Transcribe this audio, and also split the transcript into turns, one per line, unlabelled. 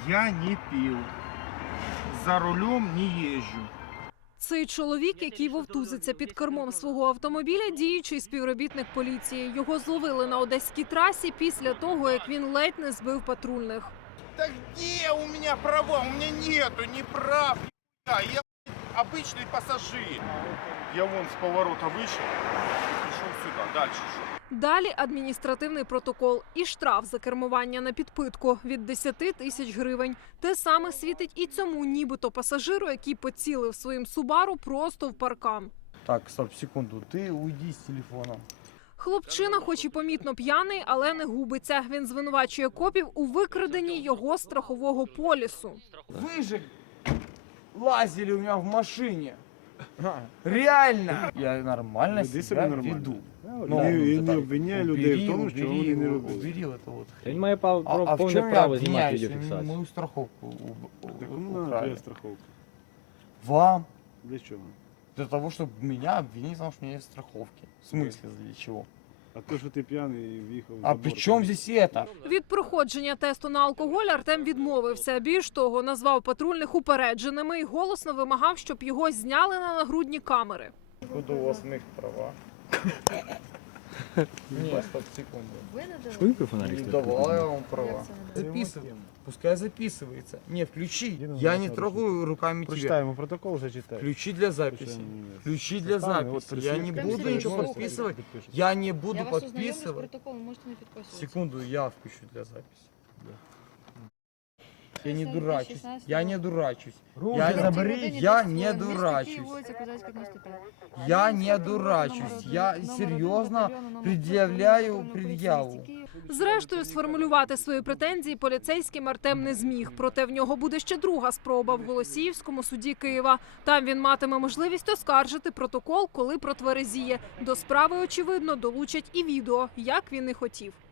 Я не пил. За рулем не езжу.
Цей чоловік, який вовтузиться під кермом свого автомобіля, діючий співробітник поліції. Його зловили на одеській трасі після того, як він ледь не збив патрульних.
Да где у меня права? У меня нету ни прав, ни я обычный пассажир. Я вон с поворота вышел и пришел сюда. Дальше что?
Далі адміністративний протокол і штраф за кермування на підпитку від 10 тисяч гривень. Те саме світить і цьому нібито пасажиру, який поцілив своїм Субару просто в паркан.
Так, стоп, секунду, ты уйди с телефона.
Хлопчина, хоч і помітно п'яний, але не губиться. Він звинувачує копів у викраденні його страхового полісу.
Вы же лазили у меня в машине. Реально. Я нормально
Веди
себя
себе нормально.
веду.
І не обвиняй людей в тому, що вони не робили.
Убери это вот.
Він має
А в
повне
чем я
право знімати
обвиняюсь?
відеофіксацію.
Мою страховку
Так кому надо
украли.
твоя страховка?
Вам.
Для чого?
Для того, чтобы меня обвинить, потому что у меня есть страховки. В смысле, для чего?
А то, що ти п'яний і в'їхав
А
за
при
борт.
чем здесь это?
Від проходження тесту на алкоголь Артем відмовився. Більш того, назвав патрульних упередженими і голосно вимагав, щоб його зняли на нагрудні камери.
Откуда у вас моих права? Нет, стоп, секунду.
Ви не дали?
Скільки фонарик
Не
стоїть?
давала я вам права.
Як це не
Записывай. Пускай записывается. Не, включи.
Дина,
Я
ну,
не
хорошо.
трогаю руками тебя.
Прочитаємо протокол, зачитай.
Включи для записи. Включи для записи. Я не
Прям
буду
серьезно,
ничего
слушай.
подписывать.
Підпишеш.
Я не буду
Я вас ознайомлю з
подписывать.
протоколом, можете не підписуватися.
Секунду, я включу для записи. Я не
16,
дурачусь.
16,
Я не дурачусь.
Руки
Я не-
забери.
Я не дурачусь.
Вулиця Козацька, 95.
Я не дурачусь. Я серьезно предъявляю предъяву.
Зрештою, сформулювати свої претензії поліцейським Артем не зміг. Проте в нього буде ще друга спроба в Голосіївському суді Києва. Там він матиме можливість оскаржити протокол, коли протверезіє. До справи, очевидно, долучать і відео, як він і хотів.